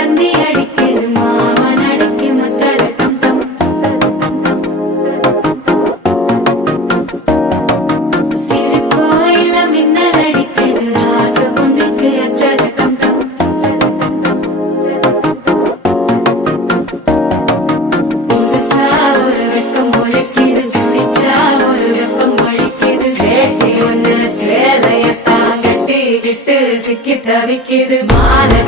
தந்தி அடிக்குது மாமன் அடிக்கு மத்தல டம் டம். சிரிப்போ இல்ல மின்னல் அடிக்குது ஆசை பொண்ணுக்கு அச்சத டம் டம். புதுசா ஒரு வெக்கம் முளைக்குது குடிச்சா ஒரு வெப்பம் ஒழிக்குது வேட்டி ஒண்ணு சேலையத்தான் கட்டிக்கிட்டு சிக்கி தவிக்குது மாலை